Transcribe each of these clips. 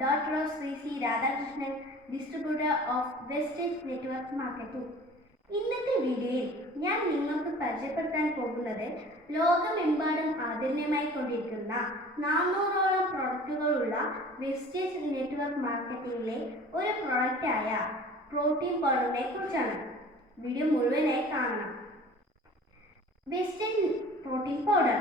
daughter of Sri C. Radhakrishnan, distributor of Vestige Network Marketing. ഇന്നത്തെ വീഡിയോയിൽ ഞാൻ നിങ്ങൾക്ക് പരിചയപ്പെടുത്താൻ പോകുന്നത് ലോകമെമ്പാടും ആദരണീയമായി കൊണ്ടിരിക്കുന്ന 400ഓളം പ്രൊഡക്റ്റുകളുള്ള വെസ്റ്റേജ് നെറ്റ്വർക്ക് മാർക്കറ്റിംഗിലെ ഒരു പ്രൊഡക്റ്റായ പ്രോട്ടീൻ പൗഡറിനെ കുറിച്ചാണ്. വീഡിയോ മുഴുവനായി കാണണം. വെസ്റ്റേജ് പ്രോട്ടീൻ പൗഡർ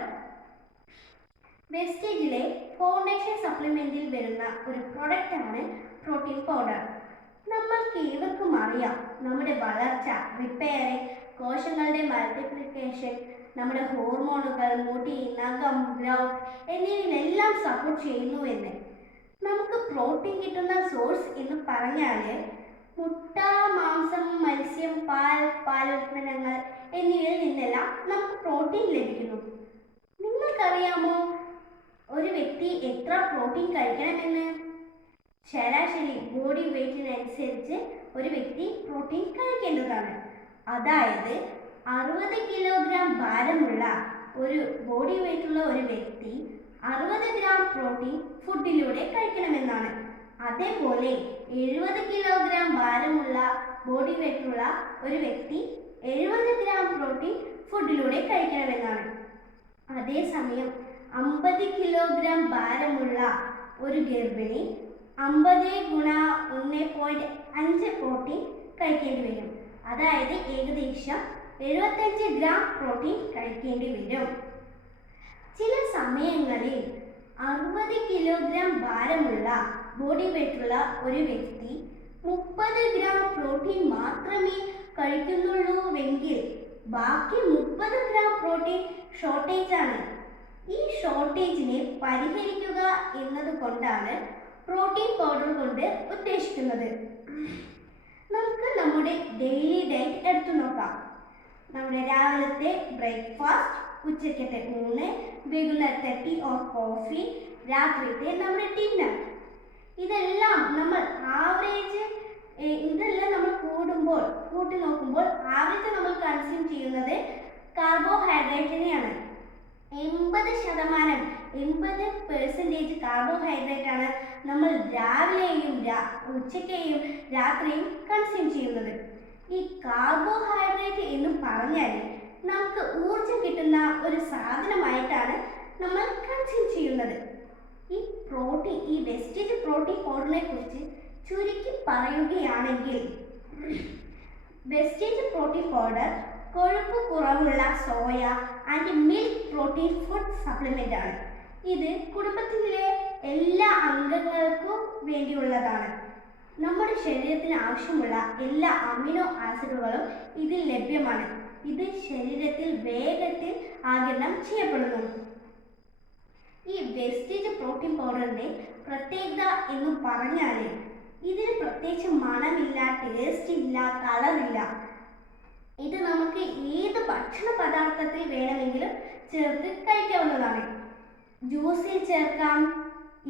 വെസ്റ്റേജിലെ ഫൗണ്ടേഷൻ സപ്ലിമെന്റിൽ വരുന്ന ഒരു പ്രൊഡക്റ്റാണ് പ്രോട്ടീൻ പൗഡർ. നമ്മൾക്ക് ഏവർക്കും അറിയാം, നമ്മുടെ വളർച്ച, റിപ്പയറിംഗ്, കോശങ്ങളുടെ മൾട്ടിപ്ലിക്കേഷൻ, നമ്മുടെ ഹോർമോണുകൾ, മുടി, നഖം, ഗ്രൗത്ത് എന്നിവയിലെല്ലാം സപ്പോർട്ട് ചെയ്യുന്നു എന്ന്. നമുക്ക് പ്രോട്ടീൻ കിട്ടുന്ന സോഴ്സ് എന്ന് പറഞ്ഞാൽ മുട്ട, മാംസം, മത്സ്യം, പാൽ, പാലുൽപ്പന്നങ്ങൾ എന്നിവയിൽ നിന്നെല്ലാം നമുക്ക് പ്രോട്ടീൻ ലഭിക്കുന്നു. നിങ്ങൾക്കറിയാമോ ഒരു വ്യക്തി എത്ര പ്രോട്ടീൻ കഴിക്കണമെന്ന്? ശരാശരി ബോഡി വെയ്റ്റിനനുസരിച്ച് ഒരു വ്യക്തി പ്രോട്ടീൻ കഴിക്കേണ്ടതാണ്. അതായത് 60 കിലോഗ്രാം ഭാരമുള്ള ഒരു ബോഡി വെയ്റ്റുള്ള ഒരു വ്യക്തി 60 ഗ്രാം പ്രോട്ടീൻ ഫുഡിലൂടെ കഴിക്കണമെന്നാണ്. അതേപോലെ 70 കിലോഗ്രാം ഭാരമുള്ള ബോഡി വെയ്റ്റുള്ള ഒരു വ്യക്തി 70 ഗ്രാം പ്രോട്ടീൻ ഫുഡിലൂടെ കഴിക്കണമെന്നാണ്. അതേസമയം 50 കിലോഗ്രാം ഭാരമുള്ള ഒരു ഗർഭിണി 50 × 1.5 പ്രോട്ടീൻ കഴിക്കേണ്ടി വരും. അതായത് ഏകദേശം 75 ഗ്രാം പ്രോട്ടീൻ കഴിക്കേണ്ടി വരും. ചില സമയങ്ങളിൽ 60 കിലോഗ്രാം ഭാരമുള്ള ബോഡി വെയ്റ്റുള്ള ഒരു വ്യക്തി 30 ഗ്രാം പ്രോട്ടീൻ മാത്രമേ കഴിക്കുന്നുള്ളൂവെങ്കിൽ ബാക്കി 30 ഗ്രാം പ്രോട്ടീൻ ഷോർട്ടേജ് ആണ്. ഈ ഷോർട്ടേജിനെ പരിഹരിക്കുക എന്നതുകൊണ്ടാണ് പ്രോട്ടീൻ പൗഡർ കൊണ്ട് ഉദ്ദേശിക്കുന്നത്. നമുക്ക് നമ്മുടെ ഡെയിലി ഡയറ്റ് എടുത്തു നോക്കാം. നമ്മുടെ രാവിലത്തെ ബ്രേക്ക്ഫാസ്റ്റ്, ഉച്ചക്കത്തെ ഊണ്, വൈകുന്നേരത്തെ ടീ ഓർ കോഫി, രാത്രിത്തെ നമ്മുടെ ഡിന്നർ, ഇതെല്ലാം നമ്മൾ കൂട്ടി നോക്കുമ്പോൾ ആവറേജ് നമ്മൾ കൺസ്യൂം ചെയ്യുന്നത് കാർബോഹൈഡ്രേറ്റിനെയാണ്. 80% കാർബോഹൈഡ്രേറ്റ് ആണ് നമ്മൾ രാവിലെയും ഉച്ചയ്ക്കെയും രാത്രിയും കൺസ്യൂം ചെയ്യുന്നത്. ഈ കാർബോഹൈഡ്രേറ്റ് എന്ന് പറഞ്ഞാൽ നമുക്ക് ഊർജം കിട്ടുന്ന ഒരു സാധനമായിട്ടാണ് നമ്മൾ കൺസ്യൂം ചെയ്യുന്നത്. ഈ വെസ്റ്റേജ് പ്രോട്ടീൻ പൗഡറിനെ കുറിച്ച് ചുരുക്കി പറയുകയാണെങ്കിൽ, വെസ്റ്റേജ് പ്രോട്ടീൻ പൗഡർ കൊഴുപ്പ് കുറവുള്ള soya and milk protein food supplement ആണ്. ഇത് കുടുംബത്തിലെ എല്ലാ അംഗങ്ങൾക്കും വേണ്ടിയുള്ളതാണ്. നമ്മുടെ ശരീരത്തിന് ആവശ്യമുള്ള എല്ലാ അമിനോ ആസിഡുകളും ഇതിൽ ലഭ്യമാണ്. ഇത് ശരീരത്തിൽ വേഗത്തിൽ ആഗിരണം ചെയ്യപ്പെടുന്നു. ഈ വെസ്റ്റേജ് പ്രോട്ടീൻ പൗഡറിന്റെ പ്രത്യേകത എന്ന് പറഞ്ഞാൽ ഇതിന് പ്രത്യേകിച്ച് മണമില്ല, ടേസ്റ്റ് ഇല്ല, കളറില്ല. ഇത് നമുക്ക് ഏത് ഭക്ഷണ പദാർത്ഥത്തിൽ വേണമെങ്കിലും ചേർത്ത് കഴിക്കാവുന്നതാണ്. ജ്യൂസിൽ ചേർക്കാം,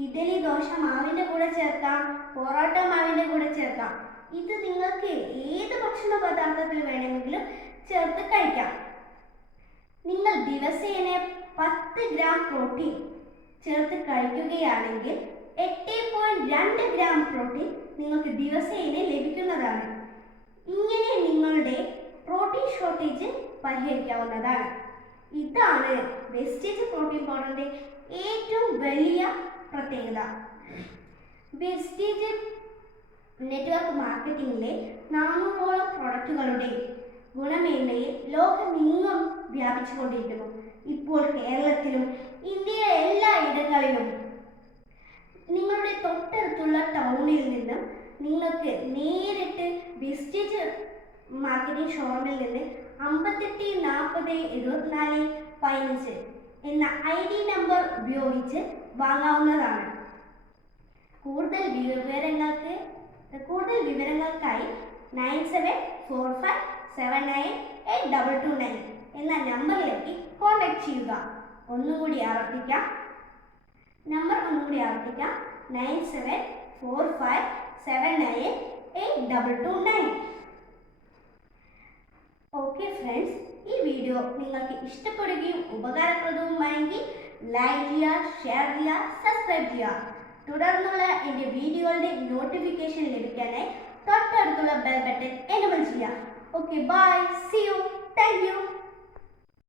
ഇഡലി ദോശ മാവിൻ്റെ കൂടെ ചേർക്കാം, പൊറോട്ട മാവിൻ്റെ കൂടെ ചേർക്കാം. ഇത് നിങ്ങൾക്ക് ഏത് ഭക്ഷണ പദാർത്ഥത്തിൽ വേണമെങ്കിലും ചേർത്ത് കഴിക്കാം. നിങ്ങൾ ദിവസേന 10 ഗ്രാം പ്രോട്ടീൻ ചേർത്ത് കഴിക്കുകയാണെങ്കിൽ 8.2 ഗ്രാം പ്രോട്ടീൻ നിങ്ങൾക്ക് ദിവസേന ലഭിക്കുന്നതാണ്. ഇങ്ങനെ നിങ്ങളുടെ പ്രോട്ടീൻ ഷോർട്ടേജ് പരിഹരിക്കാവുന്നതാണ്. ഇതാണ് വെസ്റ്റേജ് പ്രോട്ടീൻ പൗഡറിന്റെ ഏറ്റവും വലിയ പ്രത്യേകത. വെസ്റ്റേജ് നെറ്റ്വർക്ക് മാർക്കറ്റിംഗിലെ 400ഓളം പ്രൊഡക്റ്റുകളുടെ ഗുണമേന്മയെ ലോകമെങ്ങും വ്യാപിച്ചുകൊണ്ടിരിക്കുന്നു. ഇപ്പോൾ കേരളത്തിലും ഇന്ത്യയിലെ എല്ലാ ഇടങ്ങളിലും നിങ്ങളുടെ തൊട്ടടുത്തുള്ള ടൗണിൽ നിന്നും നിങ്ങൾക്ക് നേരിട്ട് വെസ്റ്റേജ് മാർക്കറ്റിംഗ് ഷോറൂമിൽ നിന്ന് 58 40 74 15 എന്ന ID നമ്പർ ഉപയോഗിച്ച് വാങ്ങാവുന്നതാണ്. കൂടുതൽ വിവരങ്ങൾക്കായി 9745798229 എന്ന നമ്പറിലേക്ക് കോൺടാക്ട് ചെയ്യുക. ഒന്നുകൂടി ആവർത്തിക്കാം. 9745798229. ഓക്കെ ഫ്രണ്ട്സ്, ഈ വീഡിയോ നിങ്ങൾക്ക് ഇഷ്ടപ്പെടുകയും ഉപകാരപ്രദവുമായെങ്കിൽ ലൈക്ക് ചെയ്യുക, ഷെയർ ചെയ്യുക, സബ്സ്ക്രൈബ് ചെയ്യുക. തുടർന്നുള്ള എൻ്റെ വീഡിയോകളുടെ നോട്ടിഫിക്കേഷൻ ലഭിക്കാനായി തൊട്ടടുത്തുള്ള ബെൽ ബട്ടൺ എനേബിൾ ചെയ്യുക. Okay, bye, see you, thank U.